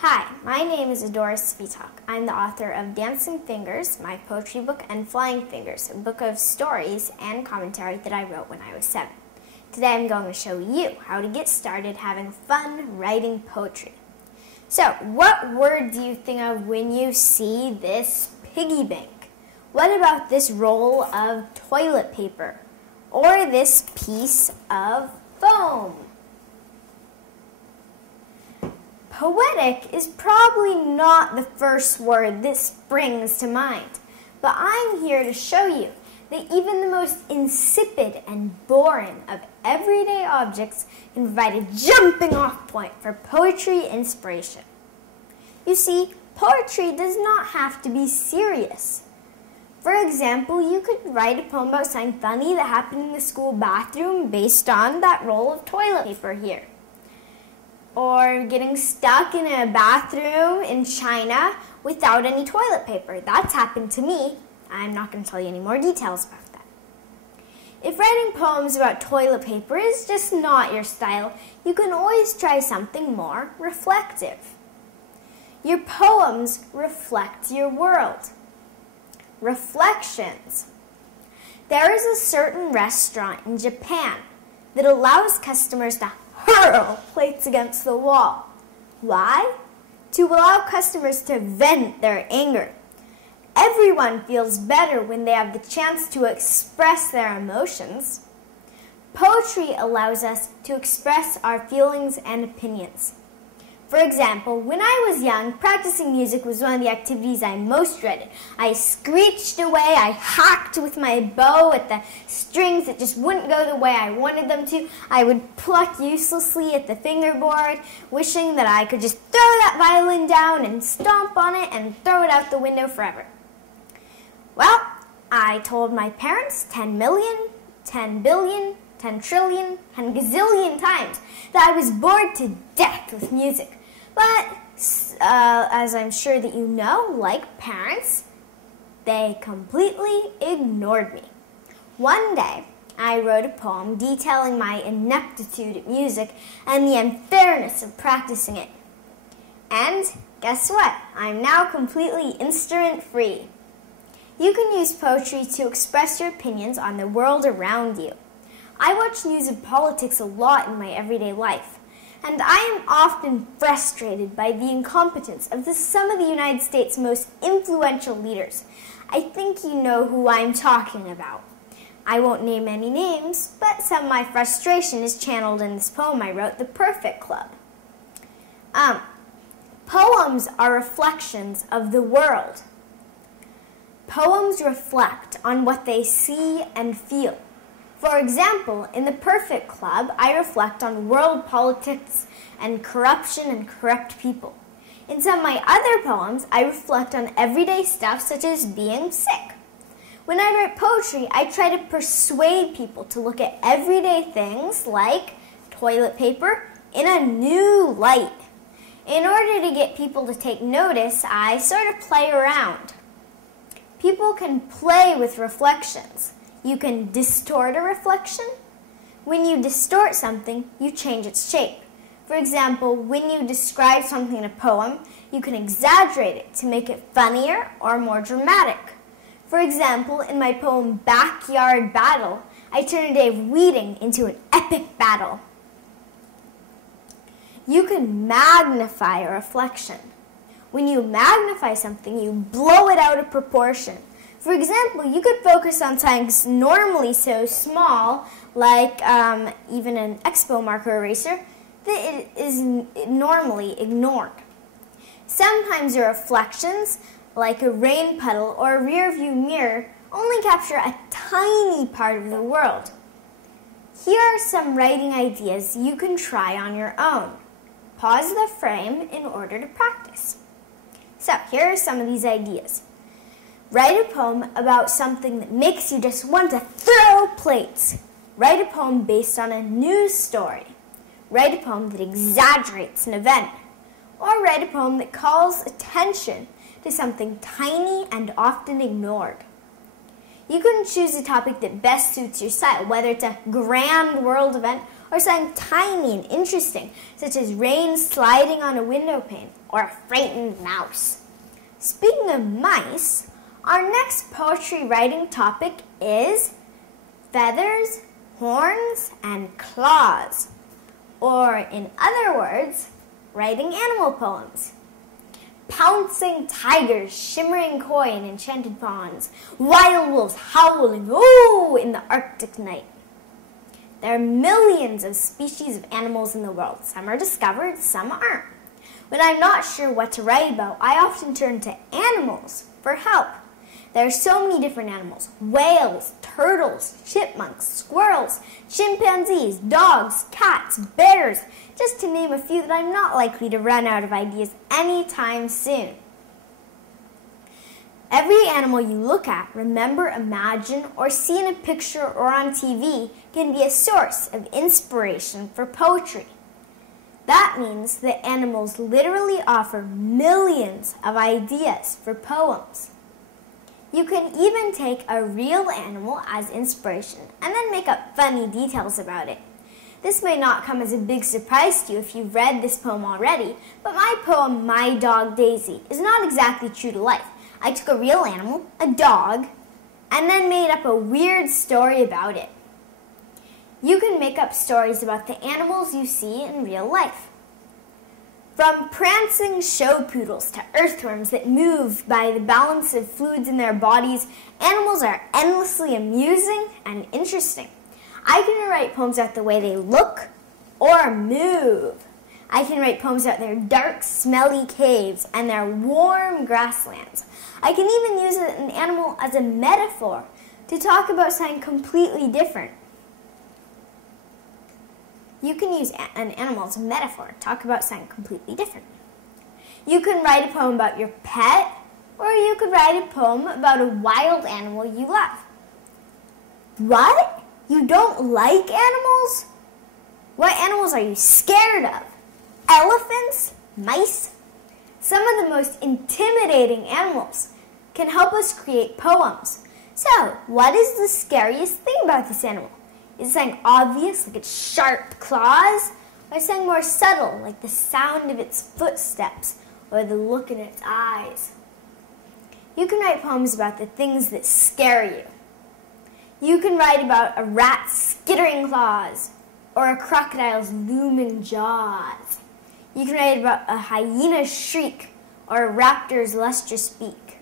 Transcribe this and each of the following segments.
Hi, my name is Adora Spitak. I'm the author of Dancing Fingers, my poetry book, and Flying Fingers, a book of stories and commentary that I wrote when I was 7. Today I'm going to show you how to get started having fun writing poetry. So, what word do you think of when you see this piggy bank? What about this roll of toilet paper? Or this piece of foam? Poetic is probably not the first word that springs to mind, but I'm here to show you that even the most insipid and boring of everyday objects can provide a jumping off point for poetry inspiration. You see, poetry does not have to be serious. For example, you could write a poem about something funny that happened in the school bathroom based on that roll of toilet paper here. Or getting stuck in a bathroom in China without any toilet paper. That's happened to me. I'm not going to tell you any more details about that. If writing poems about toilet paper is just not your style, you can always try something more reflective. Your poems reflect your world. Reflections. There is a certain restaurant in Japan that allows customers to hurl plates against the wall. Why? To allow customers to vent their anger. Everyone feels better when they have the chance to express their emotions. Poetry allows us to express our feelings and opinions. For example, when I was young, practicing music was one of the activities I most dreaded. I screeched away, I hacked with my bow at the strings that just wouldn't go the way I wanted them to. I would pluck uselessly at the fingerboard, wishing that I could just throw that violin down and stomp on it and throw it out the window forever. Well, I told my parents 10 million, 10 billion, 10 trillion, and gazillion times that I was bored to death with music. But as I'm sure that you know, like parents, they completely ignored me. One day, I wrote a poem detailing my ineptitude at music and the unfairness of practicing it. And guess what? I'm now completely instrument-free. You can use poetry to express your opinions on the world around you. I watch news of politics a lot in my everyday life. And I am often frustrated by the incompetence of some of the United States' most influential leaders. I think you know who I'm talking about. I won't name any names, but some of my frustration is channeled in this poem I wrote, The Perfect Club. Poems are reflections of the world. Poems reflect on what they see and feel. For example, in The Perfect Club, I reflect on world politics and corruption and corrupt people. In some of my other poems, I reflect on everyday stuff such as being sick. When I write poetry, I try to persuade people to look at everyday things like toilet paper in a new light. In order to get people to take notice, I sort of play around. People can play with reflections. You can distort a reflection. When you distort something, you change its shape. For example, when you describe something in a poem, you can exaggerate it to make it funnier or more dramatic. For example, in my poem Backyard Battle, I turn a day of weeding into an epic battle. You can magnify a reflection. When you magnify something, you blow it out of proportion. For example, you could focus on things normally so small, like even an expo marker eraser, that it is normally ignored. Sometimes your reflections, like a rain puddle or a rear view mirror, only capture a tiny part of the world. Here are some writing ideas you can try on your own. Pause the frame in order to practice. So, here are some of these ideas. Write a poem about something that makes you just want to throw plates. Write a poem based on a news story. Write a poem that exaggerates an event. Or write a poem that calls attention to something tiny and often ignored. You can choose a topic that best suits your style, whether it's a grand world event or something tiny and interesting, such as rain sliding on a window pane or a frightened mouse. Speaking of mice, our next poetry writing topic is feathers, horns, and claws, or in other words, writing animal poems. Pouncing tigers shimmering coy in enchanted ponds, wild wolves howling, ooh, in the Arctic night. There are millions of species of animals in the world. Some are discovered, some aren't. When I'm not sure what to write about, I often turn to animals for help. There are so many different animals: whales, turtles, chipmunks, squirrels, chimpanzees, dogs, cats, bears, just to name a few that I'm not likely to run out of ideas anytime soon. Every animal you look at, remember, imagine, or see in a picture or on TV can be a source of inspiration for poetry. That means that animals literally offer millions of ideas for poems. You can even take a real animal as inspiration and then make up funny details about it. This may not come as a big surprise to you if you've read this poem already, but my poem, My Dog Daisy, is not exactly true to life. I took a real animal, a dog, and then made up a weird story about it. You can make up stories about the animals you see in real life. From prancing show poodles to earthworms that move by the balance of fluids in their bodies, animals are endlessly amusing and interesting. I can write poems about the way they look or move. I can write poems about their dark, smelly caves and their warm grasslands. I can even use an animal as a metaphor to talk about something completely different. You can use an animal as a metaphor to talk about something completely different. You can write a poem about your pet, or you could write a poem about a wild animal you love. What? You don't like animals? What animals are you scared of? Elephants? Mice? Some of the most intimidating animals can help us create poems. So, what is the scariest thing about this animal? Is it something obvious, like its sharp claws, or something more subtle, like the sound of its footsteps or the look in its eyes? You can write poems about the things that scare you. You can write about a rat's skittering claws or a crocodile's looming jaws. You can write about a hyena's shriek or a raptor's lustrous beak.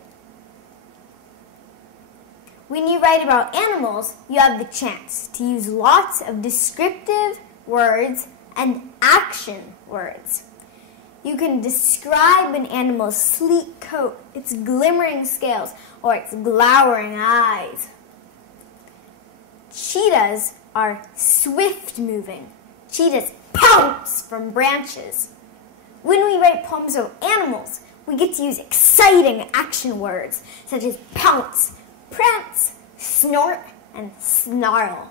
When you write about animals, you have the chance to use lots of descriptive words and action words. You can describe an animal's sleek coat, its glimmering scales, or its glowering eyes. Cheetahs are swift-moving. Cheetahs pounce from branches. When we write poems about animals, we get to use exciting action words such as pounce, prance, snort, and snarl.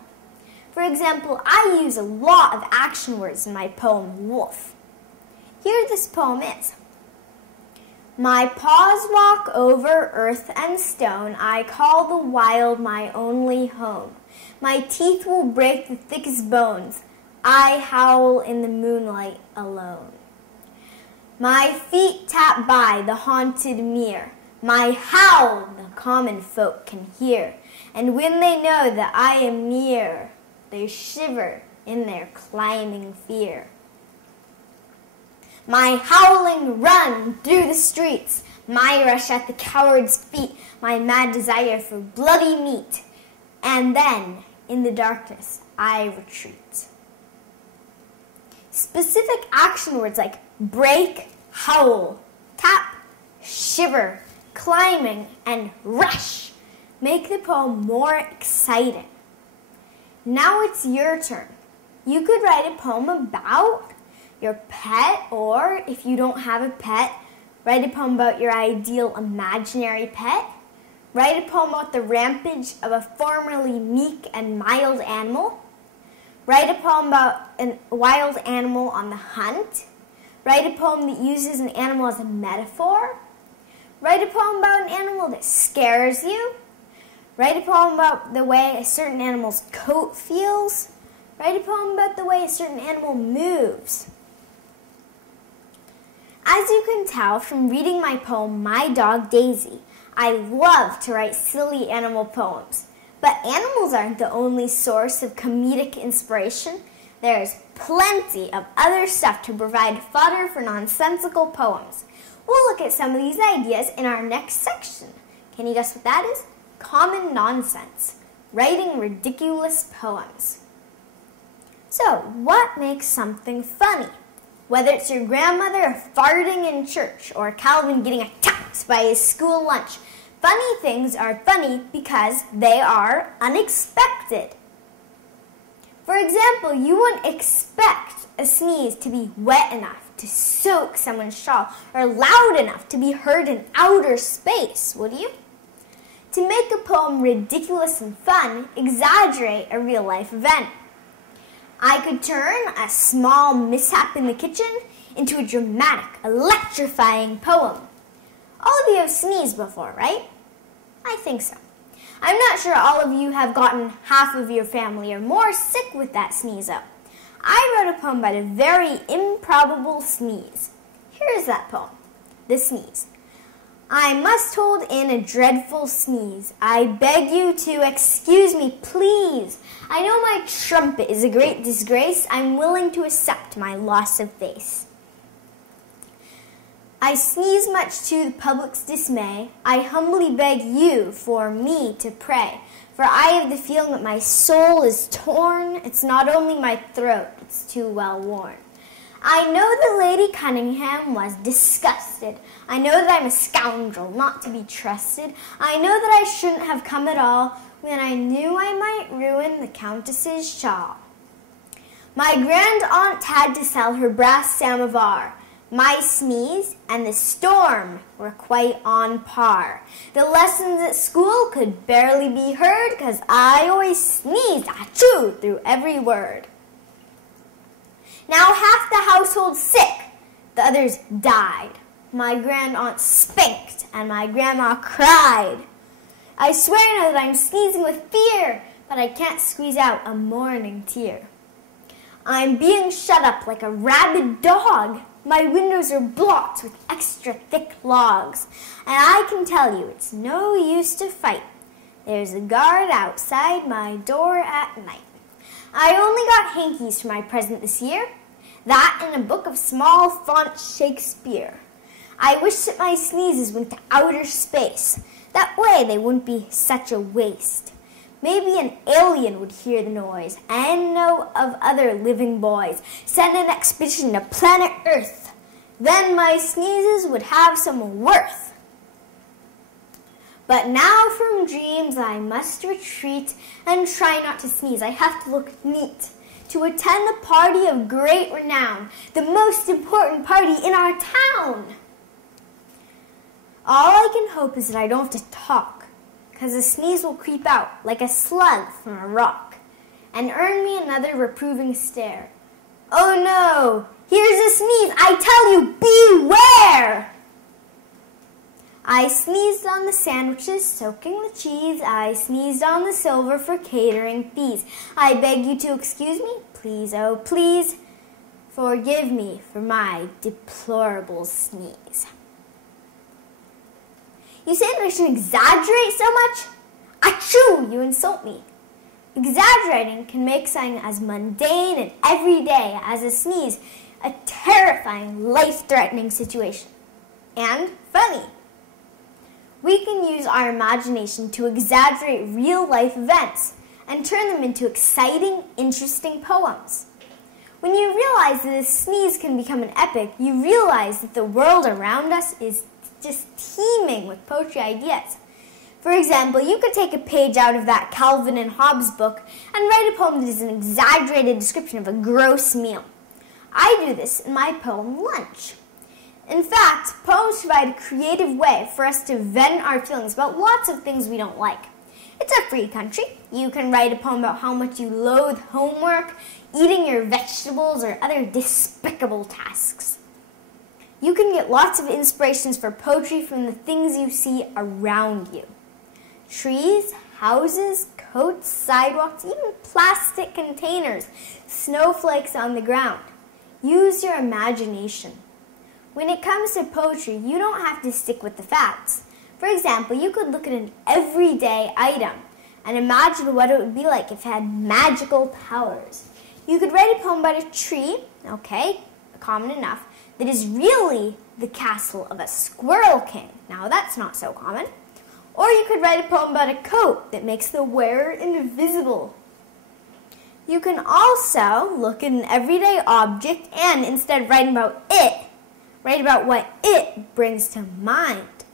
For example, I use a lot of action words in my poem, Wolf. Here this poem is. My paws walk over earth and stone. I call the wild my only home. My teeth will break the thickest bones. I howl in the moonlight alone. My feet tap by the haunted mere. My howl the common folk can hear, and when they know that I am near, they shiver in their climbing fear. My howling run through the streets, my rush at the coward's feet, my mad desire for bloody meat, and then, in the darkness, I retreat. Specific action words like break, howl, tap, shiver, climbing, and rush make the poem more exciting. Now it's your turn. You could write a poem about your pet, or if you don't have a pet, write a poem about your ideal imaginary pet. Write a poem about the rampage of a formerly meek and mild animal. Write a poem about a wild animal on the hunt. Write a poem that uses an animal as a metaphor. Write a poem about an animal that scares you. Write a poem about the way a certain animal's coat feels. Write a poem about the way a certain animal moves. As you can tell from reading my poem, My Dog Daisy, I love to write silly animal poems. But animals aren't the only source of comedic inspiration. There's plenty of other stuff to provide fodder for nonsensical poems. We'll look at some of these ideas in our next section. Can you guess what that is? Common nonsense. Writing ridiculous poems. So, what makes something funny? Whether it's your grandmother farting in church or Calvin getting attacked by his school lunch, funny things are funny because they are unexpected. For example, you wouldn't expect a sneeze to be wet enough to soak someone's shawl or loud enough to be heard in outer space, would you? To make a poem ridiculous and fun, exaggerate a real-life event. I could turn a small mishap in the kitchen into a dramatic, electrifying poem. All of you have sneezed before, right? I think so. I'm not sure all of you have gotten half of your family or more sick with that sneeze up. I wrote a poem about a very improbable sneeze. Here is that poem, The Sneeze. I must hold in a dreadful sneeze. I beg you to excuse me, please. I know my trumpet is a great disgrace. I'm willing to accept my loss of face. I sneeze much to the public's dismay. I humbly beg you for me to pray. For I have the feeling that my soul is torn. It's not only my throat, it's too well worn. I know that Lady Cunningham was disgusted. I know that I'm a scoundrel, not to be trusted. I know that I shouldn't have come at all when I knew I might ruin the Countess's shawl. My grand aunt had to sell her brass samovar. My sneeze and the storm were quite on par. The lessons at school could barely be heard because I always sneezed achoo through every word. Now half the household's sick, the others died. My grand aunt spanked and my grandma cried. I swear now that I'm sneezing with fear, but I can't squeeze out a morning tear. I'm being shut up like a rabid dog. My windows are blocked with extra thick logs, and I can tell you it's no use to fight. There's a guard outside my door at night. I only got hankies for my present this year, that and a book of small font Shakespeare. I wish that my sneezes went to outer space. That way they wouldn't be such a waste. Maybe an alien would hear the noise and know of other living boys. Send an expedition to planet Earth. Then my sneezes would have some worth. But now from dreams I must retreat and try not to sneeze. I have to look neat. To attend a party of great renown, the most important party in our town. All I can hope is that I don't have to talk, because the sneeze will creep out like a slug from a rock and earn me another reproving stare. Oh no, here's a sneeze, I tell you, beware! I sneezed on the sandwiches soaking the cheese. I sneezed on the silver for catering fees. I beg you to excuse me, please, oh please. Forgive me for my deplorable sneeze. You say that I shouldn't exaggerate so much? Achoo, you insult me. Exaggerating can make something as mundane and everyday as a sneeze a terrifying, life-threatening situation. And funny. We can use our imagination to exaggerate real-life events and turn them into exciting, interesting poems. When you realize that a sneeze can become an epic, you realize that the world around us is just teeming with poetry ideas. For example, you could take a page out of that Calvin and Hobbes book and write a poem that is an exaggerated description of a gross meal. I do this in my poem, Lunch. In fact, poems provide a creative way for us to vent our feelings about lots of things we don't like. It's a free country. You can write a poem about how much you loathe homework, eating your vegetables, or other despicable tasks. You can get lots of inspirations for poetry from the things you see around you. Trees, houses, coats, sidewalks, even plastic containers, snowflakes on the ground. Use your imagination. When it comes to poetry, you don't have to stick with the facts. For example, you could look at an everyday item and imagine what it would be like if it had magical powers. You could write a poem about a tree, okay, common enough, that is really the castle of a squirrel king. Now that's not so common. Or you could write a poem about a coat that makes the wearer invisible. You can also look at an everyday object and instead of writing about it, write about what it brings to mind.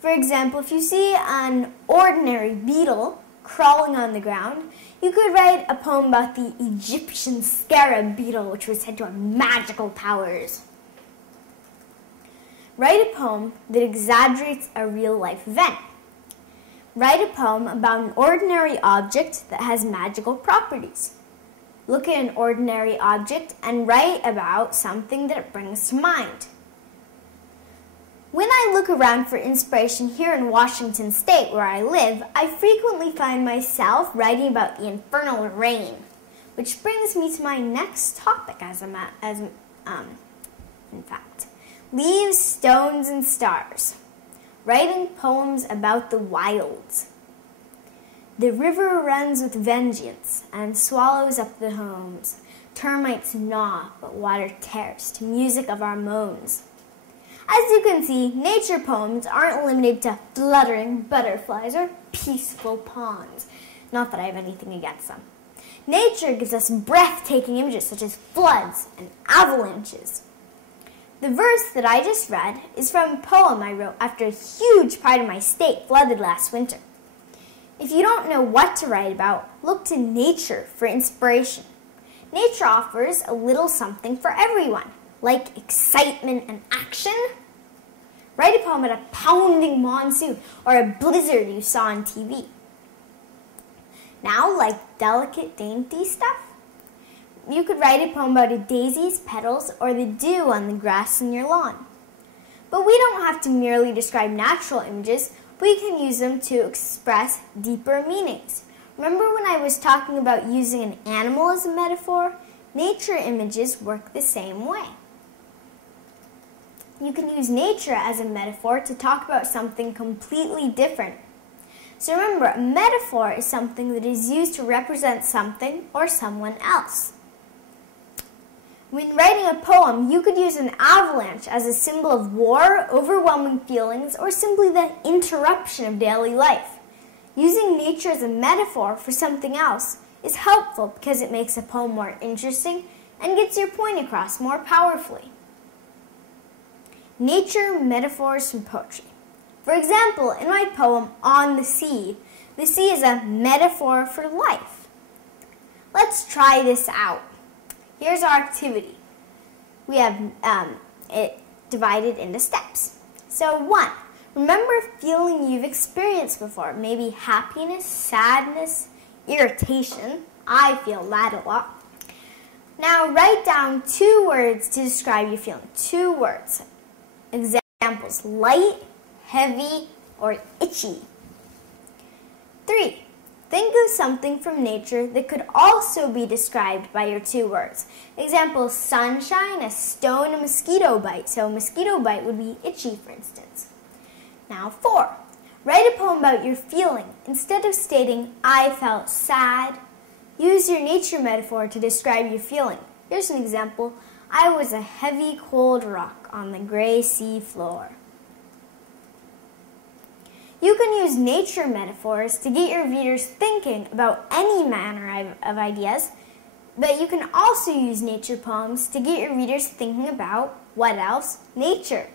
For example, if you see an ordinary beetle crawling on the ground, you could write a poem about the Egyptian scarab beetle, which was said to have magical powers. Write a poem that exaggerates a real-life event. Write a poem about an ordinary object that has magical properties. Look at an ordinary object and write about something that it brings to mind. When I look around for inspiration here in Washington State, where I live, I frequently find myself writing about the infernal rain, which brings me to my next topic in fact. Leaves, stones, and stars. Writing poems about the wilds. The river runs with vengeance and swallows up the homes. Termites gnaw, but water tears to music of our moans. As you can see, nature poems aren't limited to fluttering butterflies or peaceful ponds. Not that I have anything against them. Nature gives us breathtaking images such as floods and avalanches. The verse that I just read is from a poem I wrote after a huge part of my state flooded last winter. If you don't know what to write about, look to nature for inspiration. Nature offers a little something for everyone, like excitement and action. Write a poem about a pounding monsoon or a blizzard you saw on TV. Now, like delicate, dainty stuff, you could write a poem about a daisy's petals or the dew on the grass in your lawn. But we don't have to merely describe natural images, we can use them to express deeper meanings. Remember when I was talking about using an animal as a metaphor? Nature images work the same way. You can use nature as a metaphor to talk about something completely different. So remember, a metaphor is something that is used to represent something or someone else. When writing a poem, you could use an avalanche as a symbol of war, overwhelming feelings, or simply the interruption of daily life. Using nature as a metaphor for something else is helpful because it makes a poem more interesting and gets your point across more powerfully. Nature metaphors from poetry. For example, in my poem, On the Sea is a metaphor for life. Let's try this out. Here's our activity. We have it divided into steps. So 1, remember a feeling you've experienced before, maybe happiness, sadness, irritation. I feel that a lot. Now write down 2 words to describe your feeling. 2 words. Examples, light, heavy, or itchy. 3, think of something from nature that could also be described by your 2 words. Example, sunshine, a stone, a mosquito bite. So a mosquito bite would be itchy, for instance. Now 4, write a poem about your feeling. Instead of stating, I felt sad, use your nature metaphor to describe your feeling. Here's an example. I was a heavy, cold rock on the gray sea floor. You can use nature metaphors to get your readers thinking about any manner of ideas, but you can also use nature poems to get your readers thinking about, what else? Nature.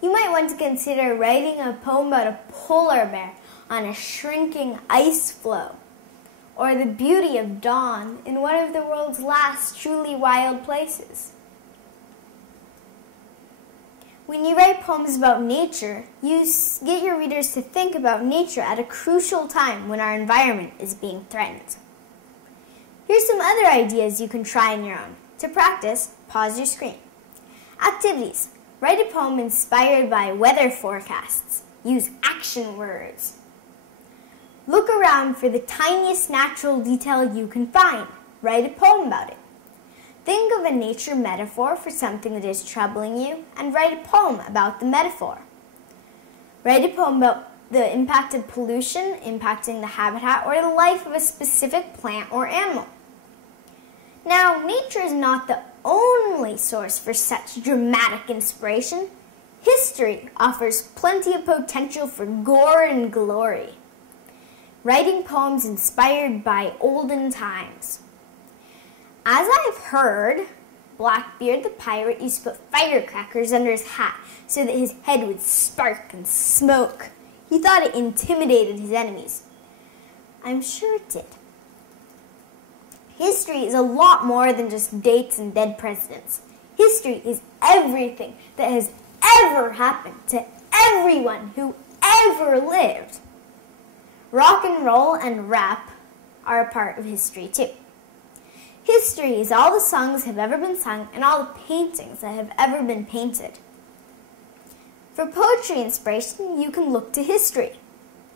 You might want to consider writing a poem about a polar bear on a shrinking ice floe, or the beauty of dawn in one of the world's last truly wild places. When you write poems about nature, you get your readers to think about nature at a crucial time when our environment is being threatened. Here's some other ideas you can try on your own. To practice, pause your screen. Activities. Write a poem inspired by weather forecasts. Use action words. Look around for the tiniest natural detail you can find. Write a poem about it. Think of a nature metaphor for something that is troubling you and write a poem about the metaphor. Write a poem about the impact of pollution impacting the habitat or the life of a specific plant or animal. Now, nature is not the only source for such dramatic inspiration. History offers plenty of potential for gore and glory. Writing poems inspired by olden times. As I've heard, Blackbeard the pirate used to put firecrackers under his hat so that his head would spark and smoke. He thought it intimidated his enemies. I'm sure it did. History is a lot more than just dates and dead presidents. History is everything that has ever happened to everyone who ever lived. Rock and roll and rap are a part of history too. History is all the songs that have ever been sung and all the paintings that have ever been painted. For poetry inspiration, you can look to history.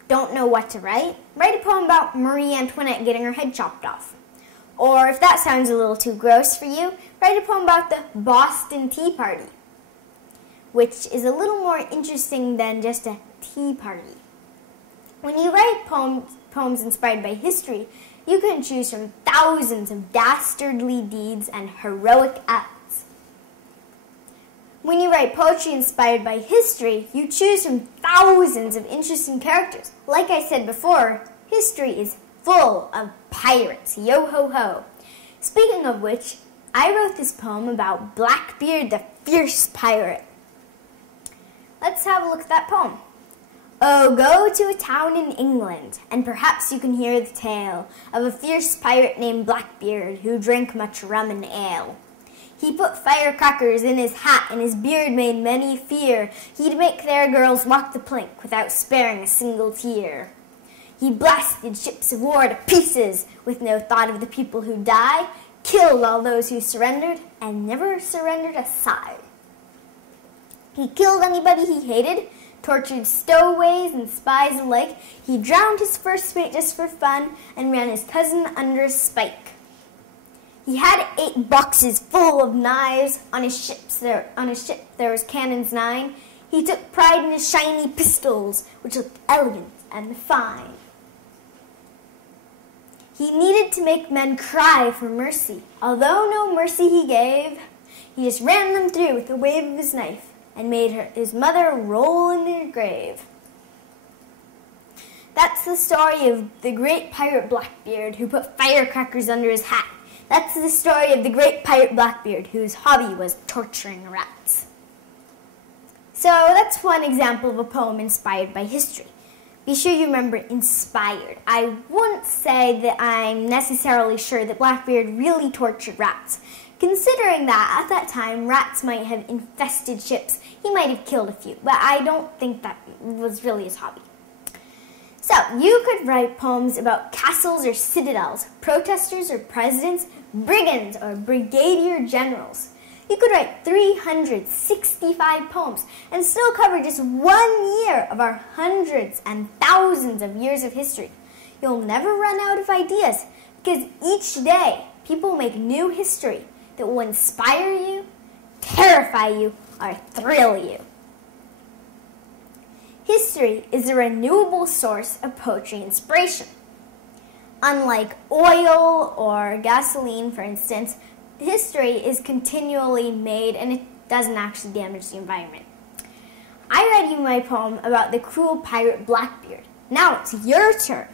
Don't know what to write? Write a poem about Marie Antoinette getting her head chopped off. Or if that sounds a little too gross for you, write a poem about the Boston Tea Party, which is a little more interesting than just a tea party. When you write poems inspired by history, you can choose from thousands of dastardly deeds and heroic acts. When you write poetry inspired by history, you choose from thousands of interesting characters. Like I said before, history is full of pirates. Yo ho ho. Speaking of which, I wrote this poem about Blackbeard the fierce pirate. Let's have a look at that poem. Oh, go to a town in England, and perhaps you can hear the tale of a fierce pirate named Blackbeard who drank much rum and ale. He put firecrackers in his hat, and his beard made many fear. He'd make their girls walk the plank without sparing a single tear. He blasted ships of war to pieces with no thought of the people who die, killed all those who surrendered, and never surrendered a sigh. He killed anybody he hated, tortured stowaways and spies alike. He drowned his first mate just for fun and ran his cousin under a spike. He had 8 boxes full of knives. On his ship there was cannons 9. He took pride in his shiny pistols, which looked elegant and fine. He needed to make men cry for mercy. Although no mercy he gave, he just ran them through with a wave of his knife and made his mother roll in her grave. That's the story of the great pirate Blackbeard who put firecrackers under his hat. That's the story of the great pirate Blackbeard whose hobby was torturing rats. So that's one example of a poem inspired by history. Be sure you remember inspired. I wouldn't say that I'm necessarily sure that Blackbeard really tortured rats. Considering that, at that time, rats might have infested ships. He might have killed a few, but I don't think that was really his hobby. So, you could write poems about castles or citadels, protesters or presidents, brigands or brigadier generals. You could write 365 poems and still cover just 1 year of our hundreds and thousands of years of history. You'll never run out of ideas because each day people make new history that will inspire you, terrify you, or thrill you. History is a renewable source of poetry inspiration. Unlike oil or gasoline, for instance, history is continually made and it doesn't actually damage the environment. I read you my poem about the cruel pirate Blackbeard. Now it's your turn.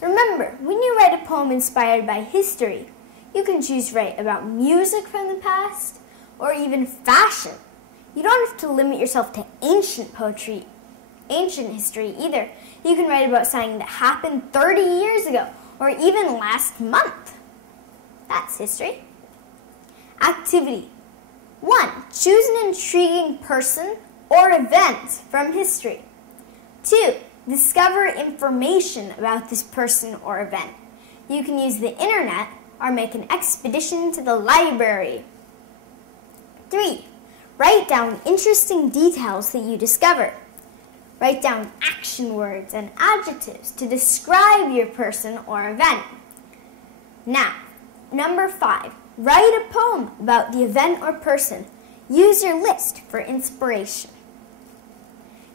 Remember, when you write a poem inspired by history, you can choose to write about music from the past or even fashion. You don't have to limit yourself to ancient poetry, ancient history either. You can write about something that happened 30 years ago or even last month. That's history. Activity. 1. Choose an intriguing person or event from history. 2. Discover information about this person or event. You can use the internet or make an expedition to the library. 3. Write down interesting details that you discover. Write down action words and adjectives to describe your person or event. Now, number 5, write a poem about the event or person. Use your list for inspiration.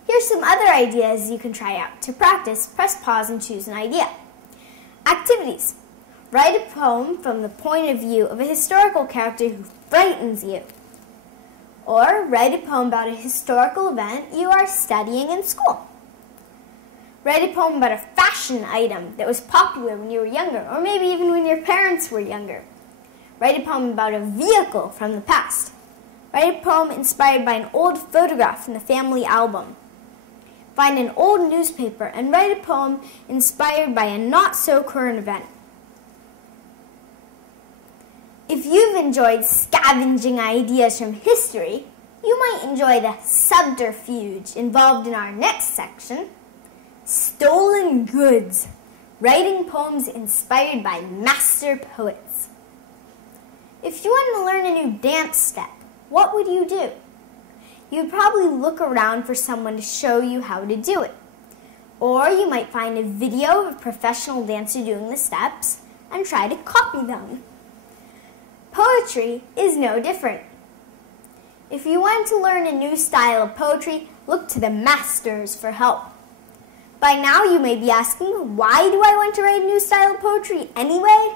Here's some other ideas you can try out. To practice, press pause and choose an idea. Activities. Write a poem from the point of view of a historical character who frightens you. Or write a poem about a historical event you are studying in school. Write a poem about a fashion item that was popular when you were younger, or maybe even when your parents were younger. Write a poem about a vehicle from the past. Write a poem inspired by an old photograph in the family album. Find an old newspaper and write a poem inspired by a not-so-current event. If you've enjoyed scavenging ideas from history, you might enjoy the subterfuge involved in our next section, Stolen Goods, writing poems inspired by master poets. If you want to learn a new dance step, what would you do? You'd probably look around for someone to show you how to do it. Or you might find a video of a professional dancer doing the steps and try to copy them. Poetry is no different. If you want to learn a new style of poetry, look to the masters for help. By now you may be asking, why do I want to write a new style of poetry anyway?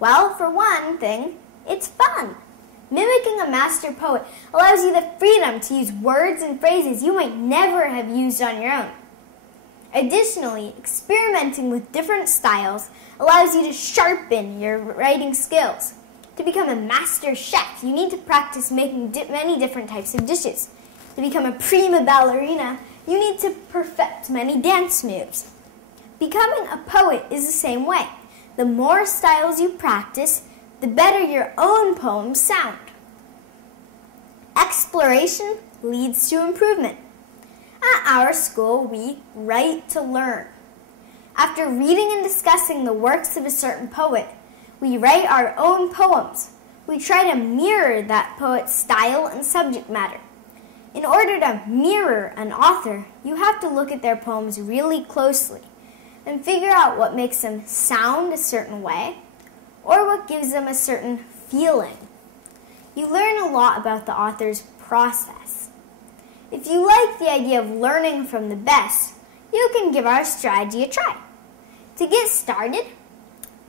Well, for one thing, it's fun. Mimicking a master poet allows you the freedom to use words and phrases you might never have used on your own. Additionally, experimenting with different styles allows you to sharpen your writing skills. To become a master chef, you need to practice making many different types of dishes. To become a prima ballerina, you need to perfect many dance moves. Becoming a poet is the same way. The more styles you practice, the better your own poems sound. Exploration leads to improvement. At our school, we write to learn. After reading and discussing the works of a certain poet, we write our own poems. We try to mirror that poet's style and subject matter. In order to mirror an author, you have to look at their poems really closely and figure out what makes them sound a certain way or what gives them a certain feeling. You learn a lot about the author's process. If you like the idea of learning from the best, you can give our strategy a try. To get started,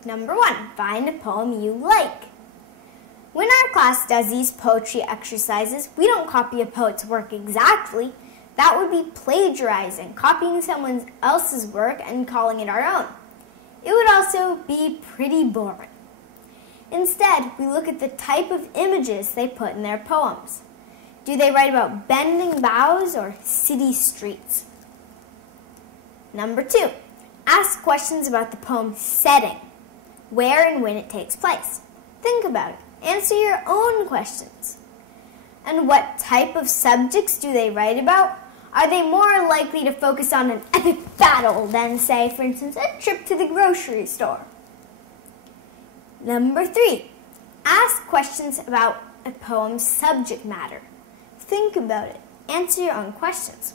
number 1, find a poem you like. When our class does these poetry exercises, we don't copy a poet's work exactly. That would be plagiarizing, copying someone else's work and calling it our own. It would also be pretty boring. Instead, we look at the type of images they put in their poems. Do they write about bending boughs or city streets? Number 2, ask questions about the poem's setting, where and when it takes place. Think about it. Answer your own questions. And what type of subjects do they write about? Are they more likely to focus on an epic battle than, say, for instance, a trip to the grocery store? Number 3, ask questions about a poem's subject matter. Think about it. Answer your own questions.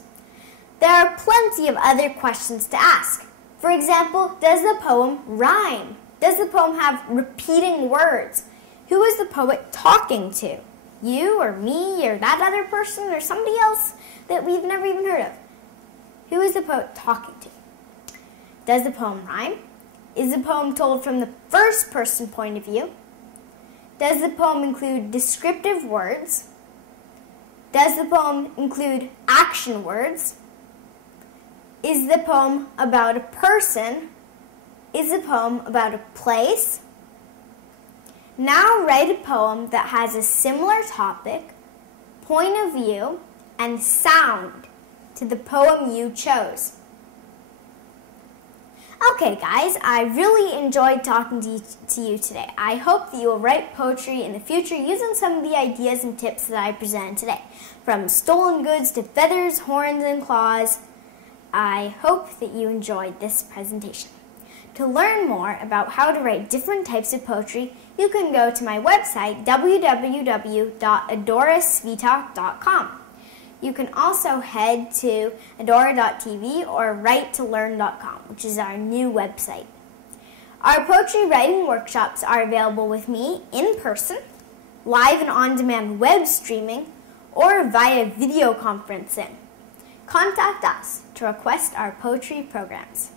There are plenty of other questions to ask. For example, does the poem rhyme? Does the poem have repeating words? Who is the poet talking to? You or me or that other person or somebody else that we've never even heard of? Who is the poet talking to? Does the poem rhyme? Is the poem told from the first person point of view? Does the poem include descriptive words? Does the poem include action words? Is the poem about a person? Is the poem about a place? Now write a poem that has a similar topic, point of view, and sound to the poem you chose. Okay guys, I really enjoyed talking to you today. I hope that you will write poetry in the future using some of the ideas and tips that I presented today. From stolen goods to feathers, horns, and claws. I hope that you enjoyed this presentation. To learn more about how to write different types of poetry, you can go to my website, www.adorasvita.com. You can also head to adora.tv or writetolearn.com, which is our new website. Our poetry writing workshops are available with me in person, live and on-demand web streaming, or via video conferencing. Contact us to request our poetry programs.